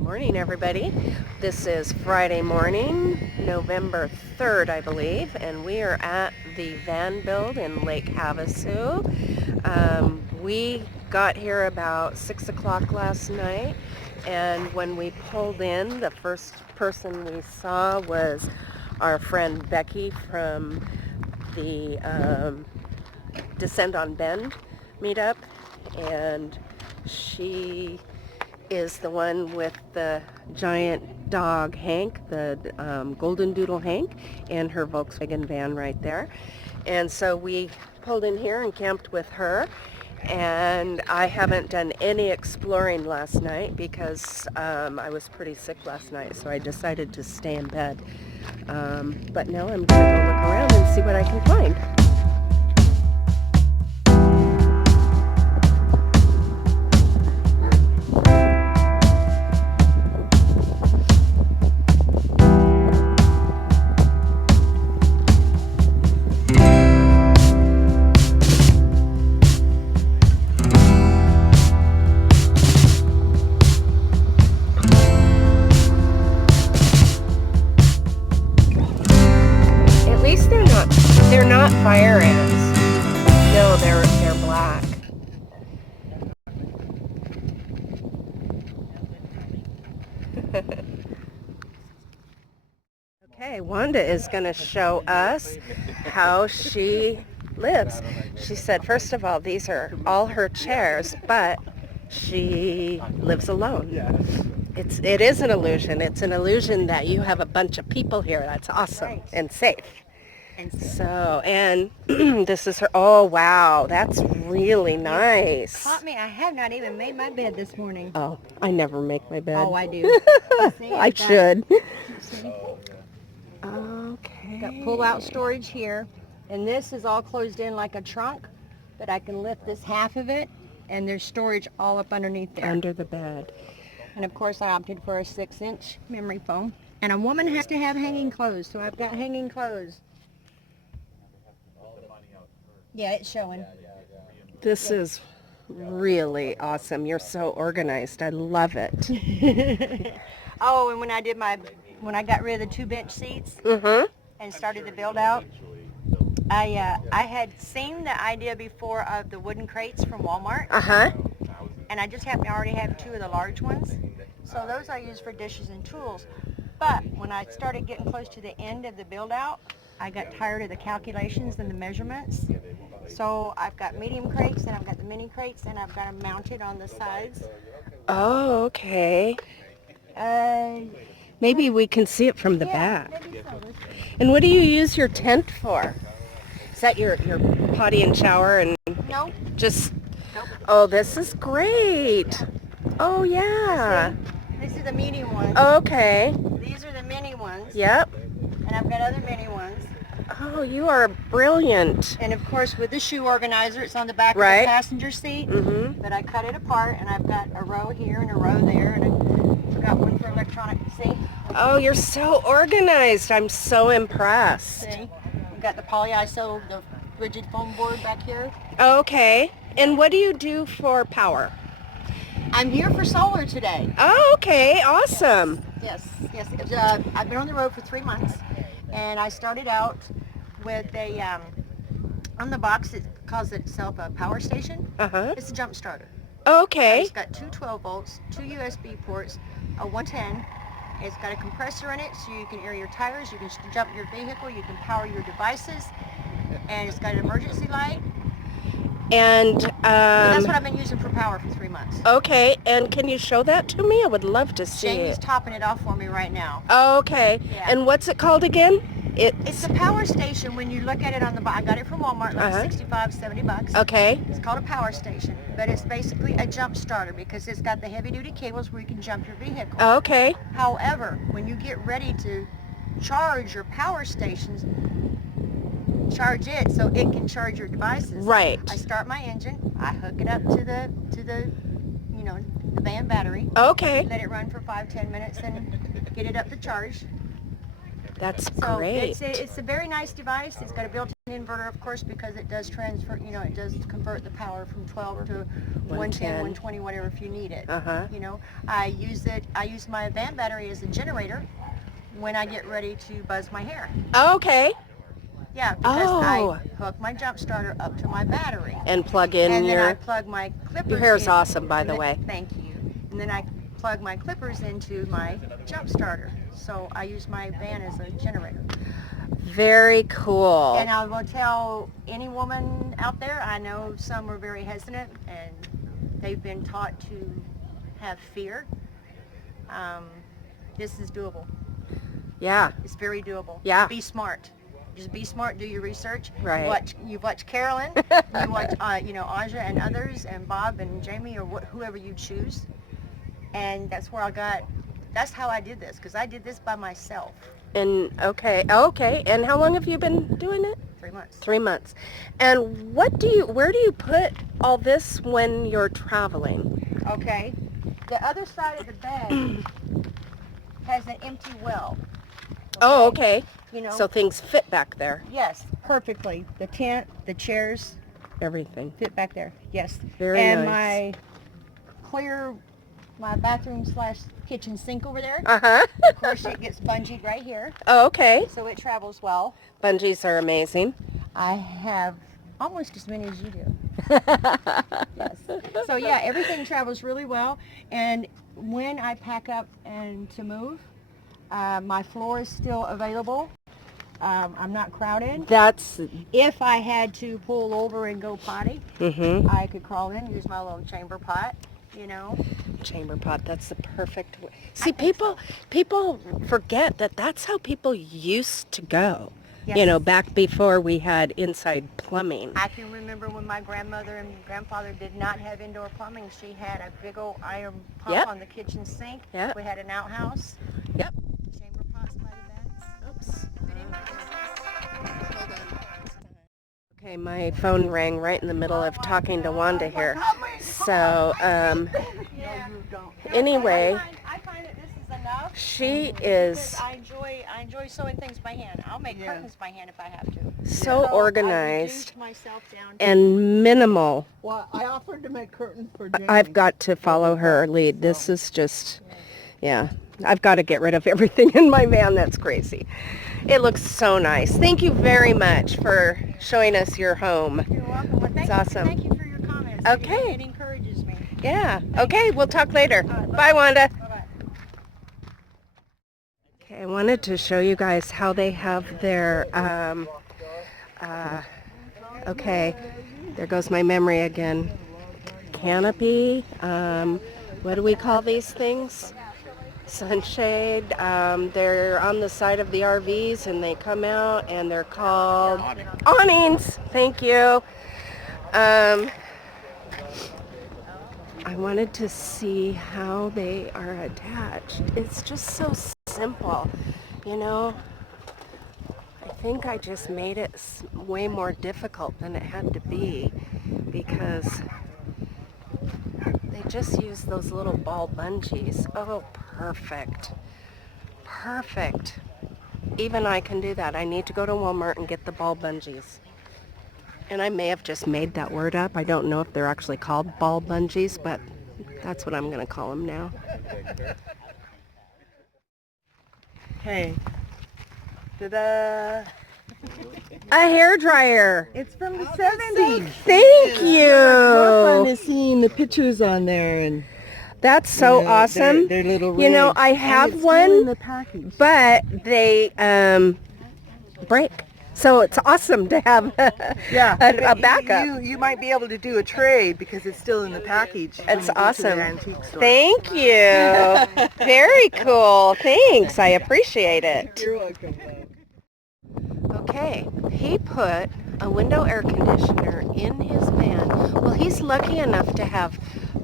Morning, everybody. This is Friday morning, November 3rd, I believe, and we are at the van build in Lake Havasu. We got here about 6 o'clock last night, and when we pulled in, the first person we saw was our friend Becky from the Descend on Bend meetup, and she is the one with the giant dog Hank, the golden doodle Hank, and her Volkswagen van right there. And so we pulled in here and camped with her, and I haven't done any exploring last night because I was pretty sick last night, so I decided to stay in bed. But now I'm going to go look around and see what I can find. They're not fire ants. No, they're black. Okay, Wanda is going to show us how she lives. She said, first of all, these are all her chairs, but she lives alone. It is an illusion. It's an illusion that you have a bunch of people here. That's awesome and safe. So, and this is her, oh wow, that's really nice. Caught me, I have not even made my bed this morning. Oh, I never make my bed. Oh, I do. See, I should. See? Okay. Got pull-out storage here, and this is all closed in like a trunk, but I can lift this half of it, and there's storage all up underneath there. Under the bed. And of course I opted for a 6-inch memory foam. And a woman has to have hanging clothes, so I've got hanging clothes. Yeah, it's showing. This is really awesome. You're so organized. I love it. Oh, and when I got rid of the 2-bench seats and started to build out, I had seen the idea before of the wooden crates from Walmart. And I just happen to already have 2 of the large ones. So those I use for dishes and tools. But when I started getting close to the end of the build out, I got tired of the calculations and the measurements. So I've got medium crates, and I've got the mini crates, and I've got them mounted on the sides. Oh, okay. Maybe we can see it from the back. Maybe so. And what do you use your tent for? Is that your potty and shower and No. just... Nope. Oh, this is great. Oh, yeah. This is the medium one. Okay. These are the mini ones. Yep. And I've got other mini ones. Oh, you are brilliant. And of course with the shoe organizer, it's on the back of the passenger seat. But I cut it apart, and I've got a row here and a row there, and I've got one for electronic. See? Oh, you're so organized. I'm so impressed. See? We've got the polyiso, the rigid foam board back here. Okay. And what do you do for power? I'm here for solar today. Oh, okay. Awesome. Yes. I've been on the road for 3 months, and I started out with a, on the box it calls itself a power station. It's a jump starter. Okay. It's got 2 12 volts, 2 USB ports, a 110. It's got a compressor in it, so you can air your tires, you can jump your vehicle, you can power your devices, and it's got an emergency light. And So that's what I've been using for power for 3 months. Okay, and can you show that to me? I would love to see Jamie's it. topping it off for me right now. Okay. Yeah. And what's it called again? It's a power station. When you look at it on the box, I got it from Walmart, like $65-70. Okay. It's called a power station, but it's basically a jump starter because it's got the heavy-duty cables where you can jump your vehicle. Okay. However, when you get ready to charge your power stations, charge it so it can charge your devices. Right. I start my engine. I hook it up to the the van battery. Okay. Let it run for 5-10 minutes and get it up to charge. That's So great. it's a very nice device. It's got a built-in inverter, of course, because it does transfer, you know, it does convert the power from 12 to 110, 120, whatever, if you need it. You know, I use my van battery as a generator when I get ready to buzz my hair. Okay. Yeah, because I hook my jump starter up to my battery. And plug in and your... then I plug my clippers Your hair's in. awesome, by the way. Thank you. And then I plug my clippers into my jump starter. So I use my van as a generator. Very cool. And I will tell any woman out there, I know some are very hesitant and they've been taught to have fear. This is doable. Yeah. It's very doable. Yeah. Be smart. Just be smart. Do your research. Right. You watch Carolyn. You watch, you know, Aja and others, and Bob and Jamie, or whoever you choose. And that's where that's how I did this, because I did this by myself. And okay. And how long have you been doing it? 3 months. 3 months. And where do you put all this when you're traveling? Okay. The other side of the bed has an empty well. Oh, okay. You know. So things fit back there. Yes, perfectly. The tent, the chairs, Everything. fit back there. Yes. Very and nice. my bathroom / kitchen sink over there. Uh-huh. Of course, it gets bungeed right here, Oh, okay. so it travels well. Bungees are amazing. I have almost as many as you do. Yes. So yeah, everything travels really well. And when I pack up and to move, my floor is still available. I'm not crowded. That's... If I had to pull over and go potty, Mm-hmm. I could crawl in, use my little chamber pot, you know. Chamber pot, that's the perfect way. See, people forget that that's how people used to go. Yes. You know, back before we had inside plumbing. I can remember when my grandmother and grandfather did not have indoor plumbing. She had a big old iron pump Yep. on the kitchen sink. Yep. We had an outhouse. Yep. Chamber pots by the beds. Oops. Pretty much. Hold on. Okay, my phone rang right in the middle of talking to Wanda here. So, anyway, I find that this is enough. she Because is I enjoy sewing things by hand. I'll make curtains by hand if I have to. so I organized reduced myself down to and minimal. Well, I offered to make curtains for Jamie. I've got to follow her lead. This is just, yeah. I've got to get rid of everything in my van. That's crazy. It looks so nice. Thank you very much for showing us your home. You're welcome. Well, It's awesome. Thank you for your comments. Okay. It encourages me. Yeah. Okay, we'll talk later. Bye, Wanda. Bye-bye. Okay, I wanted to show you guys how they have their, okay, there goes my memory again. Canopy, what do we call these things? Sunshade. They're on the side of the RVs and they come out and they're called awnings. Thank you. I wanted to see how they are attached. It's just so simple, you know. I think I just made it way more difficult than it had to be because they just use those little ball bungees. Oh, perfect. Perfect. Even I can do that. I need to go to Walmart and get the ball bungees. And I may have just made that word up. I don't know if they're actually called ball bungees, but that's what I'm going to call them now. Hey. Ta-da! A hairdryer. It's from the 70s. Thank More fun you. is seeing the pictures on there and That's so you know, awesome. Their little You know, rigs. I And have it's still in one, the package. but they break. So it's awesome to have a backup. You might be able to do a trade because it's still in the package. when It's you go to the awesome. antique store. Thank you. Very cool. Thanks. I appreciate it. You're welcome. Okay, he put a window air conditioner in his van. Well, he's lucky enough to have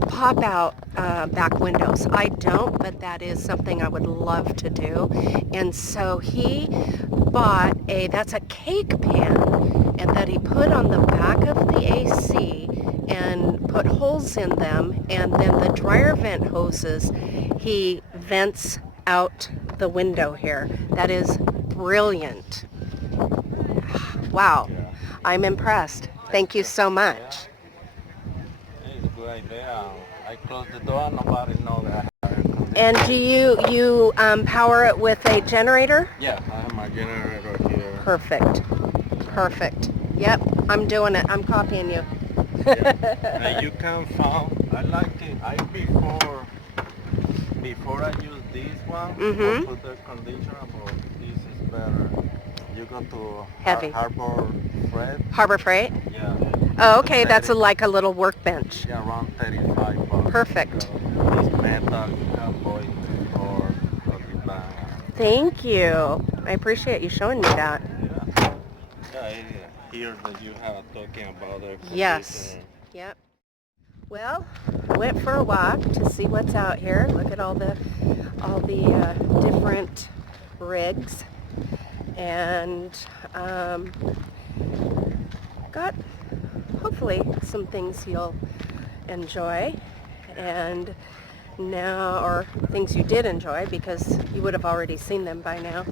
pop-out back windows. I don't, but that is something I would love to do. And so he bought that's a cake pan, and that he put on the back of the AC and put holes in them, and then the dryer vent hoses, he vents out the window here. That is brilliant. Wow. Yeah. I'm impressed. Thank you so much. It's a good idea. I close the door, nobody knows that I have air conditioning. And do you power it with a generator? Yeah, I have my generator here. Perfect. Perfect. Yep, I'm doing it. I'm copying you. Yeah. And you can find, I like it, before I use this one, Mhm. put the conditioner, but this is better. You go to Heavy. Harbor Freight. Harbor Freight? Yeah. Oh, okay. That's 30 like a little workbench. Yeah, around 35 bucks. Perfect. This metal, you can boil or the bang. Thank you. I appreciate you showing me that. Yeah. Yeah, I hear that you have talking about the Yes. conditioner. Yep. Well, I went for a walk to see what's out here. Look at all the different rigs, and got hopefully some things you'll enjoy, and now, or things you did enjoy because you would have already seen them by now.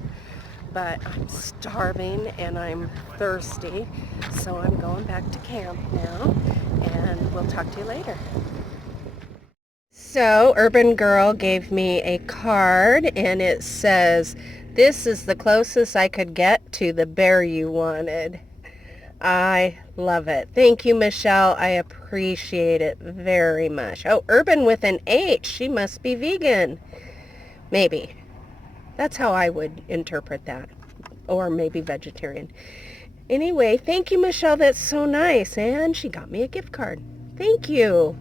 But I'm starving and I'm thirsty, so I'm going back to camp now, and we'll talk to you later. So, Urban Girl gave me a card, and it says, "This is the closest I could get to the bear you wanted." I love it. Thank you, Michelle. I appreciate it very much. Oh, Urban with an H. She must be vegan. Maybe. That's how I would interpret that. Or maybe vegetarian. Anyway, thank you, Michelle. That's so nice. And she got me a gift card. Thank you.